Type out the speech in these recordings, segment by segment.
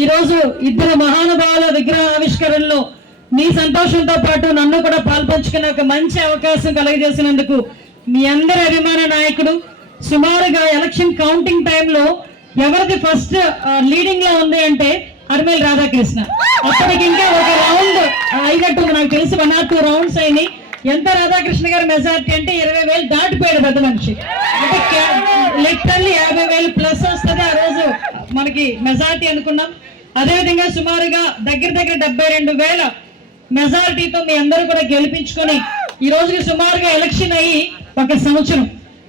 ఈరోజు ఇద్దరు మహానుభావుల విగ్రహ ఆవిష్కరణలో మీ సంతోషంతో పాటు నన్ను కూడా పాల్పంచుకునే ఒక మంచి అవకాశం కలగజేసినందుకు మీ అందరి అభిమాన నాయకుడు సుమారుగా ఎలక్షన్ కౌంటింగ్ టైంలో ఎవరిది ఫస్ట్ లీడింగ్లో ఉంది అంటే అర్మేల్ రాధాకృష్ణ. అప్పటికి ఇంకా ఒక రౌండ్ అయినట్టు నాకు తెలిసి వన్ ఆర్ టూ రౌండ్స్ అయినాయి. ఎంత రాధాకృష్ణ గారి మెజార్టీ అంటే ఇరవై వేలు దాటిపోయాడు పెద్ద మనిషి. అంటే లిటరల్లీ యాభై వేలు ప్లస్ వస్తుంది ఆ రోజు. మనకి మెజార్టీ అనుకున్నాం. అదేవిధంగా సుమారుగా దగ్గర దగ్గర డెబ్బై రెండు వేల మెజారిటీతో మీ అందరూ కూడా గెలిపించుకొని ఈ రోజుకి సుమారుగా ఎలక్షన్ అయ్యి ఒక సంవత్సరం.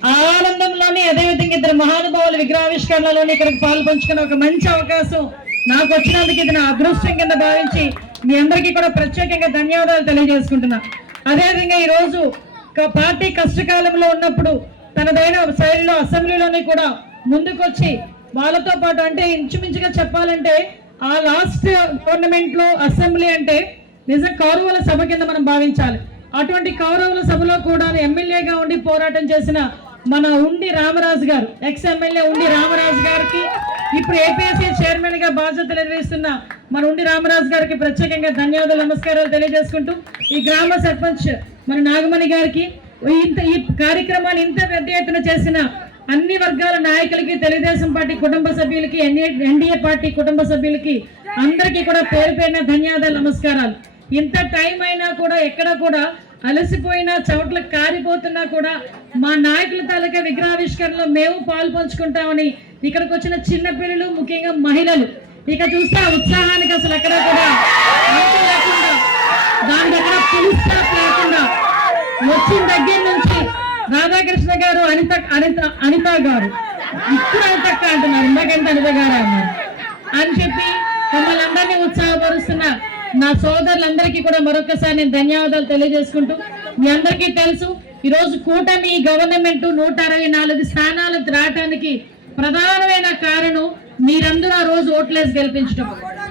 ఆ ఆనందంలోనే అదేవిధంగా ఇద్దరు మహానుభావుల విగ్రహావిష్కరణలోనే ఇక్కడికి పాల్పంచుకునే ఒక మంచి అవకాశం నాకు వచ్చినందుకు ఇది నా అదృష్టం కింద భావించి మీ అందరికీ కూడా ప్రత్యేకంగా ధన్యవాదాలు తెలియజేసుకుంటున్నా. అదేవిధంగా ఈ రోజు పార్టీ కష్టకాలంలో ఉన్నప్పుడు తనదైన శైలిలో అసెంబ్లీలోనే కూడా ముందుకొచ్చి వాళ్ళతో పాటు అంటే ఇంచుమించుగా చెప్పాలంటే ఆ లాస్ట్ గవర్నమెంట్లో అసెంబ్లీ అంటే నిజం కౌరవుల సభ కింద మనం భావించాలి. అటువంటి కౌరవుల సభలో కూడా ఎమ్మెల్యేగా ఉండి పోరాటం చేసిన మన ఉండి రామరాజు గారు ఎక్స్ ఎమ్మెల్యే ఉండి రామరాజు గారికి ఇప్పుడు ఏపీఎస్సీ చైర్మన్గా బాధ్యతలు నిర్వహిస్తున్న మన ఉండి రామరాజు గారికి ప్రత్యేకంగా ధన్యవాదాలు నమస్కారాలు తెలియజేసుకుంటూ ఈ గ్రామ సర్పంచ్ మన నాగమణి గారికి ఇంత ఈ కార్యక్రమాన్ని ఇంత పెద్ద ఎత్తున చేసిన అన్ని వర్గాల నాయకులకి తెలుగుదేశం పార్టీ కుటుంబ సభ్యులకి ఎన్డీఏ పార్టీ కుటుంబ సభ్యులకి అందరికీ కూడా పేరు పేరిన ధన్యవాదాలు నమస్కారాలు. ఇంత టైం అయినా కూడా ఎక్కడ కూడా అలసిపోయినా చోట్ల కారిపోతున్నా కూడా మా నాయకుల తాలూకా విగ్రహావిష్కరణలో మేము పాలు పంచుకుంటామని ఇక్కడికి వచ్చిన చిన్న పిల్లలు ముఖ్యంగా మహిళలు. ఇక చూస్తే ఉత్సాహానికి అసలు ఎక్కడ కూడా దాని దగ్గర పిలుస్తా లేకుండా వచ్చిన దగ్గర నుంచి రాధాకృష్ణ గారు అనిత అనిత అనిత గారు. ఇప్పుడు అనితక్క అంటున్నారు. ఇందాకంటే అనిత గారు అన్నారు. అని చెప్పి మమ్మల్ని అందరినీ ఉత్సాహపరుస్తున్న నా సోదరులందరికీ కూడా మరొకసారి నేను ధన్యవాదాలు తెలియజేసుకుంటూ మీ అందరికీ తెలుసు ఈరోజు కూటమి గవర్నమెంట్ నూట అరవై నాలుగు స్థానాలు రావటానికి ప్రధానమైన కారణం మీరందరూ ఆ రోజు ఓట్లేసి గెలిపించడం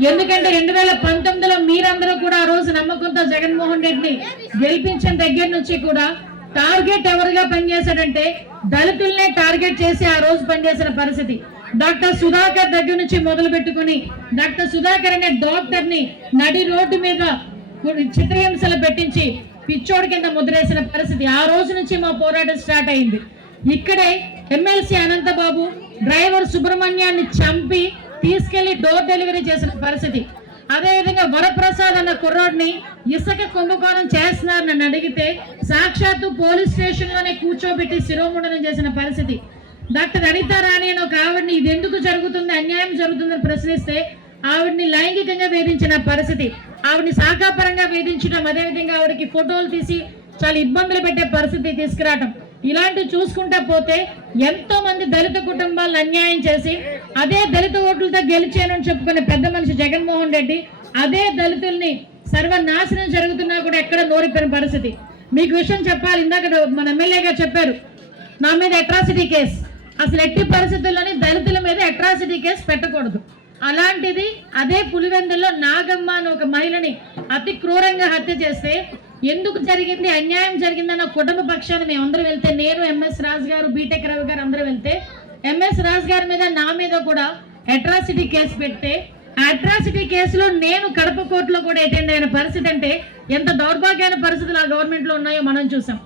ఎందుకంటే రెండు వేల పంతొమ్మిదిలో మీరందరూ కూడా ఆ రోజు నమ్మకంతో జగన్మోహన్ రెడ్డిని గెలిపించిన దగ్గర నుంచి కూడా టార్గెట్ ఎవరుగా పనిచేశాడంటే దళితుల్నే టార్గెట్ చేసి ఆ రోజు పనిచేసిన పరిస్థితి. డాక్టర్ సుధాకర్ దగ్గర నుంచి మొదలు పెట్టుకుని డాక్టర్ సుధాకర్ అనే డాక్టర్ని నడి రోడ్డు మీద చిత్రహింసలు పెట్టించి పిచ్చోడి కింద ముద్రేసిన పరిస్థితి. ఆ రోజు నుంచి మా పోరాటం స్టార్ట్ అయింది. ఇక్కడే ఎమ్మెల్సీ అనంతబాబు డ్రైవర్ సుబ్రహ్మణ్యాన్ని చంపి తీసుకెళ్ళి డోర్ డెలివరీ చేసిన పరిస్థితి. అదేవిధంగా వరప్రసాద్ అన్న కుర్రాడిని ఇసుక కుంభకోణం చేస్తున్నారు నన్ను అడిగితే సాక్షాత్తు పోలీస్ స్టేషన్లోనే కూర్చోబెట్టి శిరోముండనం చేసిన పరిస్థితి. డాక్టర్ అనిత రాణి అని ఒక ఆవిడని ఇది ఎందుకు జరుగుతుంది అన్యాయం జరుగుతుందని ప్రశ్నిస్తే ఆవిడ్ని లైంగికంగా వేధించిన పరిస్థితి. ఆవిడ్ని శాఖాపరంగా వేధించడం అదేవిధంగా ఆవిడకి ఫోటోలు తీసి చాలా ఇబ్బందులు పెట్టే పరిస్థితి తీసుకురావటం. ఇలాంటివి చూసుకుంటా పోతే ఎంతో మంది దళిత కుటుంబాలను అన్యాయం చేసి అదే దళిత ఓట్లతో గెలిచానని చెప్పుకునే పెద్ద మనిషి జగన్మోహన్ రెడ్డి అదే దళితుల్ని సర్వనాశనం జరుగుతున్నా కూడా ఎక్కడ నోరిపోయిన పరిస్థితి. మీకు విషయం చెప్పాలి ఇందాక మన ఎమ్మెల్యే గారు చెప్పారు నా మీద అట్రాసిటీ కేసు అసలు ఎట్టి పరిస్థితుల్లోని దళితుల మీద అట్రాసిటీ కేసు పెట్టకూడదు. అలాంటిది అదే పులివెందుల్లో నాగమ్మ అని ఒక మహిళని అతి క్రూరంగా హత్య చేస్తే ఎందుకు జరిగింది అన్యాయం జరిగిందన్న కుటుంబ పక్షాన మేమందరం వెళ్తే నేను ఎంఎస్ రాజు గారు బీటెక్ రవి గారు అందరూ వెళ్తే ఎంఎస్ రాజ్ గారి మీద నా మీద కూడా అట్రాసిటీ కేసు పెడితే అట్రాసిటీ కేసులో నేను కడప కోర్టులో కూడా అటెండ్ అయిన పరిస్థితి అంటే ఎంత దౌర్భాగ్యమైన పరిస్థితులు ఆ గవర్నమెంట్లో ఉన్నాయో మనం చూసాం.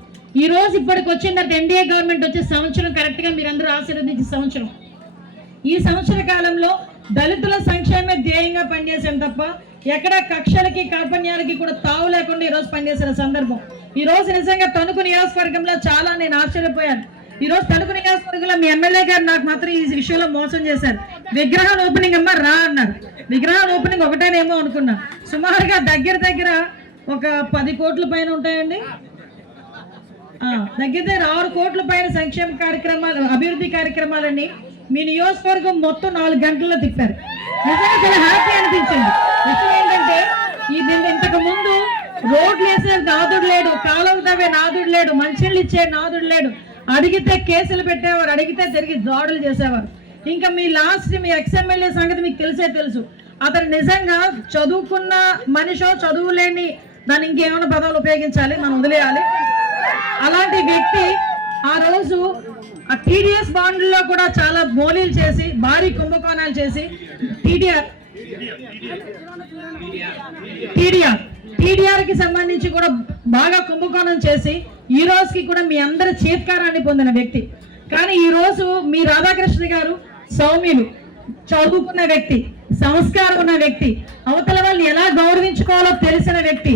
ఈ రోజు ఇప్పటికి వచ్చిందంటే ఎన్డీఏ గవర్నమెంట్ వచ్చే సంవత్సరం కరెక్ట్గా మీరందరూ ఆశీర్వదించే సంవత్సరం. ఈ సంవత్సర కాలంలో దళితుల సంక్షేమ ధ్యేయంగా పనిచేసాం తప్ప ఎక్కడ కక్షలకి కార్పణ్యాలకి కూడా తావు లేకుండా ఈరోజు పనిచేసిన సందర్భం. ఈ రోజు నిజంగా తణుకు నియోజకవర్గంలో చాలా నేను ఆశ్చర్యపోయాను. ఈరోజు తణుకు నియోజకవర్గంలో మీ ఎమ్మెల్యే గారు నాకు మాత్రం ఈ విషయంలో మోసం చేశారు. విగ్రహాల ఓపెనింగ్ అమ్మ రా అన్నారు విగ్రహాల ఓపెనింగ్ ఒకటేనేమో అనుకున్నా. సుమారుగా దగ్గర దగ్గర ఒక పది కోట్ల పైన ఉంటాయండి. దగ్గర దగ్గర ఆరు కోట్ల పైన సంక్షేమ కార్యక్రమాలు అభివృద్ధి కార్యక్రమాలని మీ నియోజకవర్గం మొత్తం నాలుగు గంటల్లో తిప్పారు. నిజంగా చాలా హ్యాపీ అనిపించింది. విషయం ఏంటంటే ఈ ఇంతకు ముందు రోడ్లు వేసే నాదుడు లేడు కాలువ తవ్వే నాదుడు లేడు మంచినీళ్ళు ఇచ్చే నాదుడు లేడు. అడిగితే కేసులు పెట్టేవారు అడిగితే తిరిగి దాడులు చేసేవారు. ఇంకా మీ లాస్ట్ మీ ఎక్స్ఎమ్మెల్యే సంగతి మీకు తెలిసే తెలుసు. అతను నిజంగా చదువుకున్న మనిషో చదువు లేని దాన్ని ఇంకేమైనా పదాలు ఉపయోగించాలి మనం వదిలేయాలి. అలాంటి వ్యక్తి ఆ రోజు ఆ టీడీఎస్ బాండ్లలో కూడా చాలా మోలీలు చేసి భారీ కుంభకోణాలు చేసి టీడీఆర్ టీడీఆర్ టీడీఆర్కి సంబంధించి కూడా బాగా కుంభకోణం చేసి ఈ రోజుకి కూడా మీ అందరి చేత్కారాన్ని పొందిన వ్యక్తి. కానీ ఈ రోజు మీ రాధాకృష్ణ గారు సౌమ్యులు చదువుకున్న వ్యక్తి సంస్కారం ఉన్న వ్యక్తి అవతల వాళ్ళని ఎలా గౌరవించుకోవాలో తెలిసిన వ్యక్తి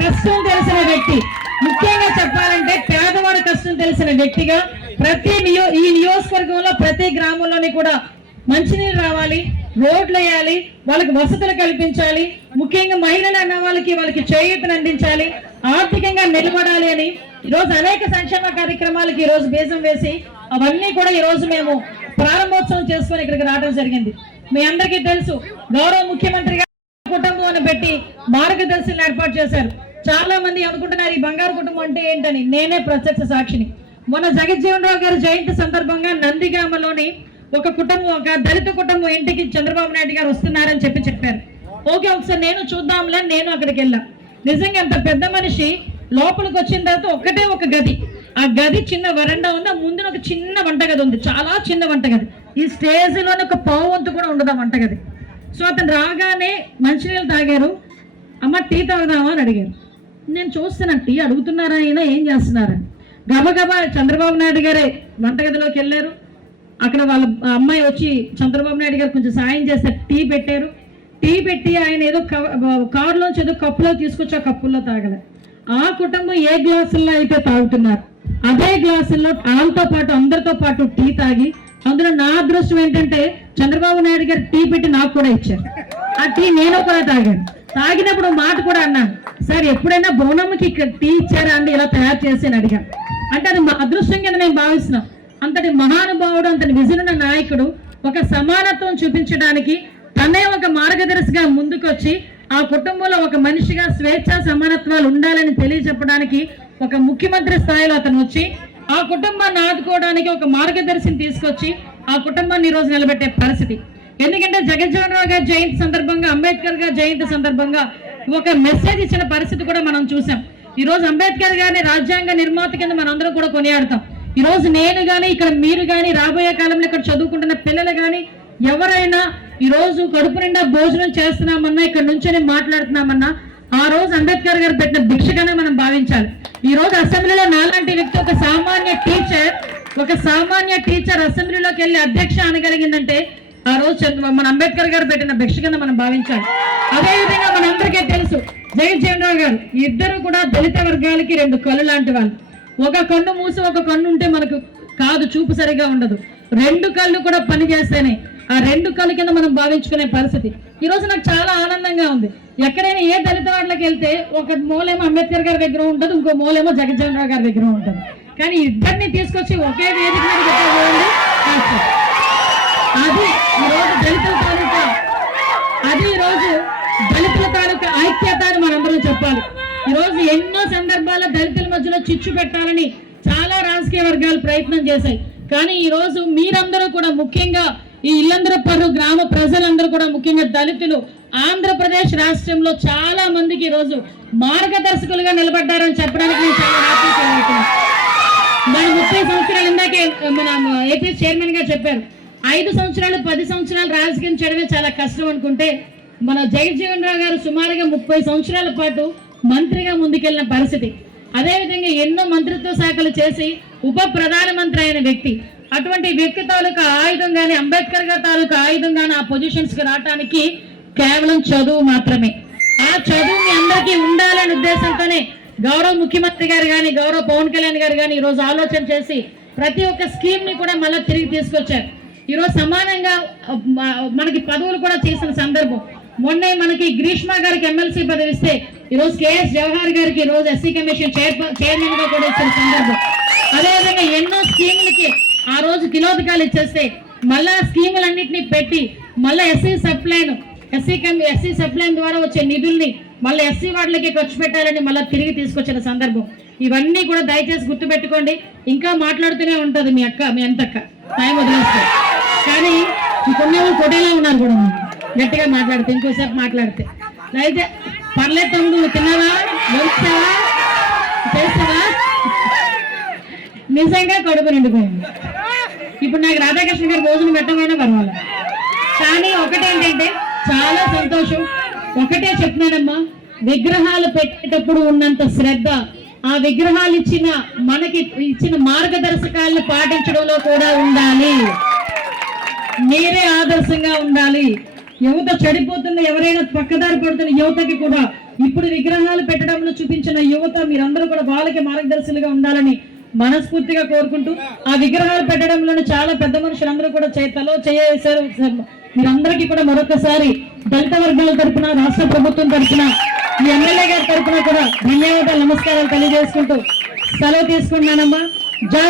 కష్టం తెలిసిన వ్యక్తి ముఖ్యంగా చెప్పాలంటే పేదవాడి కష్టం తెలిసిన వ్యక్తిగా ప్రతి నియో ఈ నియోజకవర్గంలో ప్రతి గ్రామంలోని కూడా మంచినీళ్ళు రావాలి రోడ్లు వేయాలి వాళ్ళకి వసతులు కల్పించాలి ముఖ్యంగా మహిళలు అన్న వాళ్ళకి వాళ్ళకి చేయూతను అందించాలి ఆర్థికంగా నిలబడాలి అని ఈరోజు అనేక సంక్షేమ కార్యక్రమాలకి ఈ రోజు బీజం వేసి అవన్నీ కూడా ఈ రోజు మేము ప్రారంభోత్సవం చేసుకొని ఇక్కడికి రావడం జరిగింది. మీ అందరికీ తెలుసు గౌరవ ముఖ్యమంత్రి కుటుంబం పెట్టి మార్గదర్శనం ఏర్పాటు చేశారు. చాలా మంది అనుకుంటున్నారు ఈ బంగారు కుటుంబం అంటే ఏంటని? నేనే ప్రత్యక్ష సాక్షిని. మొన్న జగజ్జీవన్ రావు గారి జయంతి సందర్భంగా నందిగామలోని ఒక కుటుంబం ఒక దళిత కుటుంబం ఇంటికి చంద్రబాబు నాయుడు గారు వస్తున్నారని చెప్పి చెప్పారు. ఓకే ఒకసారి నేను చూద్దాంలే నేను అక్కడికి వెళ్ళా. నిజంగా అంత పెద్ద మనిషి లోపలికి వచ్చిన తర్వాత ఒకటే ఒక గది. ఆ గది చిన్న వరండా ఉంది. ఆ ముందున ఒక చిన్న వంటగది ఉంది. చాలా చిన్న వంటగది. ఈ స్టేజ్లోనే ఒక పావు వంతు కూడా ఉండదు ఆ వంటగది. సో అతను రాగానే మంచినీళ్ళు తాగారు. అమ్మ టీ తాగుదామా అని అడిగారు. నేను చూస్తున్నాను. టీ అడుగుతున్నారా అయినా ఏం చేస్తున్నారని. గబగబా చంద్రబాబు నాయుడు గారే వంటగదిలోకి వెళ్ళారు. అక్కడ వాళ్ళ అమ్మాయి వచ్చి చంద్రబాబు నాయుడు గారు కొంచెం సాయం చేస్తే టీ పెట్టారు. టీ పెట్టి ఆయన ఏదో కారులోంచి ఏదో కప్పులో తీసుకొచ్చి ఆ కప్పుల్లో తాగలే. ఆ కుటుంబం ఏ గ్లాసుల్లో అయితే తాగుతున్నారు అదే గ్లాసుల్లో వాళ్ళతో పాటు అందరితో పాటు టీ తాగి అందులో నా అదృష్టం ఏంటంటే చంద్రబాబు నాయుడు గారు టీ పెట్టి నాకు కూడా ఇచ్చారు. ఆ టీ నేను కూడా తాగాను. తాగినప్పుడు మాట కూడా అన్నాను సార్ ఎప్పుడైనా బోనమ్మకి టీ ఇచ్చారా అండి? ఇలా తయారు చేసి అని అడిగాను. అంటే అది మా అదృష్టం కింద నేను భావిస్తున్నాం. అంతటి మహానుభావుడు అంతటి విజయన నాయకుడు ఒక సమానత్వం చూపించడానికి తనే ఒక మార్గదర్శిగా ముందుకొచ్చి ఆ కుటుంబంలో ఒక మనిషిగా స్వేచ్ఛ సమానత్వాలు ఉండాలని తెలియజెప్పడానికి ఒక ముఖ్యమంత్రి స్థాయిలో అతను వచ్చి ఆ కుటుంబాన్ని ఆదుకోవడానికి ఒక మార్గదర్శిని తీసుకొచ్చి ఆ కుటుంబాన్ని ఈ రోజు నిలబెట్టే పరిస్థితి. ఎందుకంటే జగజ్జీవన్ రావు గారి జయంతి సందర్భంగా అంబేద్కర్ గారి జయంతి సందర్భంగా ఒక మెసేజ్ ఇచ్చిన పరిస్థితి కూడా మనం చూసాం. ఈరోజు అంబేద్కర్ గారిని రాజ్యాంగ నిర్మాత కింద మనందరం కూడా కొనియాడతాం. ఈరోజు నేను కానీ ఇక్కడ మీరు కానీ రాబోయే కాలంలో ఇక్కడ చదువుకుంటున్న పిల్లలు కానీ ఎవరైనా ఈ రోజు కడుపు నిండా భోజనం చేస్తున్నామన్నా ఇక్కడ నుంచొని మాట్లాడుతున్నామన్నా ఆ రోజు అంబేద్కర్ గారు పెట్టిన భిక్షగానే మనం భావించాలి. ఈ రోజు అసెంబ్లీలో నాలాంటి వ్యక్తి ఒక సామాన్య టీచర్ ఒక సామాన్య టీచర్ అసెంబ్లీలోకి వెళ్ళి అధ్యక్ష అనగలిగిందంటే ఆ రోజు మన అంబేద్కర్ గారు పెట్టిన భిక్ష కింద మనం భావించాలి. అదేవిధంగా మనందరికీ తెలుసు జగన్ రావు గారు ఇద్దరు కూడా దళిత వర్గాలకి రెండు కళ్ళు లాంటి వాళ్ళు. ఒక కన్ను మూసి ఒక కన్ను ఉంటే మనకు కాదు చూపు సరిగా ఉండదు. రెండు కళ్ళు కూడా పని ఆ రెండు కళ్ళు కింద మనం భావించుకునే పరిస్థితి. ఈరోజు నాకు చాలా ఆనందంగా ఉంది. ఎక్కడైనా ఏ దళిత వాళ్ళకి వెళ్తే ఒక మూలేమో అంబేద్కర్ గారి దగ్గర ఉంటుంది ఇంకో మూలేమో జగజ్జన్ రావు గారి దగ్గర ఉంటుంది. కానీ ఇద్దరిని తీసుకొచ్చి ఒకే వేదిక మీద పెట్టేది అది ఈరోజు దళితుల తాలూకా అది ఈరోజు దళితుల తాలూకా ఐక్యత అని మనందరం చెప్పాలి. ఈరోజు ఎన్నో సందర్భాల్లో దళితుల మధ్యలో చిచ్చు పెట్టాలని చాలా రాజకీయ వర్గాలు ప్రయత్నం చేశాయి. కానీ ఈరోజు మీరందరూ కూడా ముఖ్యంగా ఈ ఇల్లందరపర్రు గ్రామ ప్రజలందరూ కూడా ముఖ్యంగా దళితులు ఆంధ్రప్రదేశ్ రాష్ట్రంలో చాలా మందికి ఈ రోజు మార్గదర్శకులుగా నిలబడ్డారని చెప్పడానికి నేను చాలా హ్యాపీ చెందుతున్నాను మన ముప్పై సంవత్సరాలు ఇందాకే మన ఏపీ చైర్మన్గా చెప్పారు. ఐదు సంవత్సరాలు పది సంవత్సరాలు రాజకీయం చేయడమే చాలా కష్టం అనుకుంటే మన జగజ్జీవన్ రావు గారు సుమారుగా ముప్పై సంవత్సరాల పాటు మంత్రిగా ముందుకెళ్ళిన పరిస్థితి. అదేవిధంగా ఎన్నో మంత్రిత్వ శాఖలు చేసి ఉప ప్రధానమంత్రి అయిన వ్యక్తి. అటువంటి వ్యక్తి తాలూకా ఆయుధం కానీ అంబేద్కర్ గారి తాలూకా ఆయుధం కానీ ఆ పొజిషన్స్కి రావడానికి కేవలం చదువు మాత్రమే. ఆ చదువు మీ అందరికీ ఉండాలనే ఉద్దేశంతోనే గౌరవ ముఖ్యమంత్రి గారు కానీ గౌరవ పవన్ కళ్యాణ్ గారు కానీ ఈరోజు ఆలోచన చేసి ప్రతి ఒక్క స్కీమ్ని కూడా మళ్ళీ తిరిగి తీసుకొచ్చారు. ఈరోజు సమానంగా మనకి పదవులు కూడా చేసిన సందర్భం. మొన్నే మనకి గ్రీష్మ గారికి ఎమ్మెల్సీ పదవి ఇస్తే ఈరోజు కేఎస్ జవహర్ గారికి ఈ రోజు ఎస్సీ కమిషన్ చైర్మన్గా కూడా ఇచ్చిన సందర్భం. అదేవిధంగా ఎన్నో స్కీములకి ఆ రోజు కిలోదకాలు ఇచ్చేస్తే మళ్ళా స్కీములన్నింటినీ పెట్టి మళ్ళీ SC subplan SC cum SC subplan ద్వారా వచ్చే నిధుల్ని మళ్ళీ ఎస్సీ వాళ్ళకి ఖర్చు పెట్టాలని మళ్ళీ తిరిగి తీసుకొచ్చిన సందర్భం. ఇవన్నీ కూడా దయచేసి గుర్తుపెట్టుకోండి. ఇంకా మాట్లాడుతూనే ఉంటుంది మీ అక్క మీ అంతక్క. టైం వదిలేస్తే. కానీ కొన్ని ఫోటోలో ఉన్నారు కూడా గట్టిగా మాట్లాడితే ఇంకోసేపు మాట్లాడితే. అయితే పర్లేదు తమ్ముడు తిన్నావా? వచ్చావా చేస్తావా? నిజంగా కడుపు నిండిపోయింది. ఇప్పుడు నాకు రాధాకృష్ణ గారు భోజనం పెట్టమైనా పర్వాలి కానీ ఒకటేంటంటే చాలా సంతోషం. ఒకటే చెప్తున్నానమ్మా విగ్రహాలు పెట్టేటప్పుడు ఉన్నంత శ్రద్ధ ఆ విగ్రహాలు ఇచ్చిన మనకి ఇచ్చిన మార్గదర్శకాలను పాటించడంలో కూడా ఉండాలి. మీరే ఆదర్శంగా ఉండాలి. యువత చెడిపోతున్న ఎవరైనా పక్కదారి పడుతున్న యువతకి కూడా ఇప్పుడు విగ్రహాలు పెట్టడంలో చూపించిన యువత మీరందరూ కూడా వాళ్ళకి మార్గదర్శులుగా ఉండాలని మనస్ఫూర్తిగా కోరుకుంటూ ఆ విగ్రహాలు పెట్టడంలోనే చాలా పెద్ద మనుషులందరూ కూడా చేతలో చేయేశారు మీరందరికీ కూడా మరొకసారి దళిత వర్గాల తరఫున రాష్ట్ర ప్రభుత్వం తరఫున మీ ఎమ్మెల్యే గారి తరపున కూడా ధన్యవాదాలు నమస్కారాలు తెలియజేసుకుంటూ సెలవు తీసుకున్నానమ్మా జై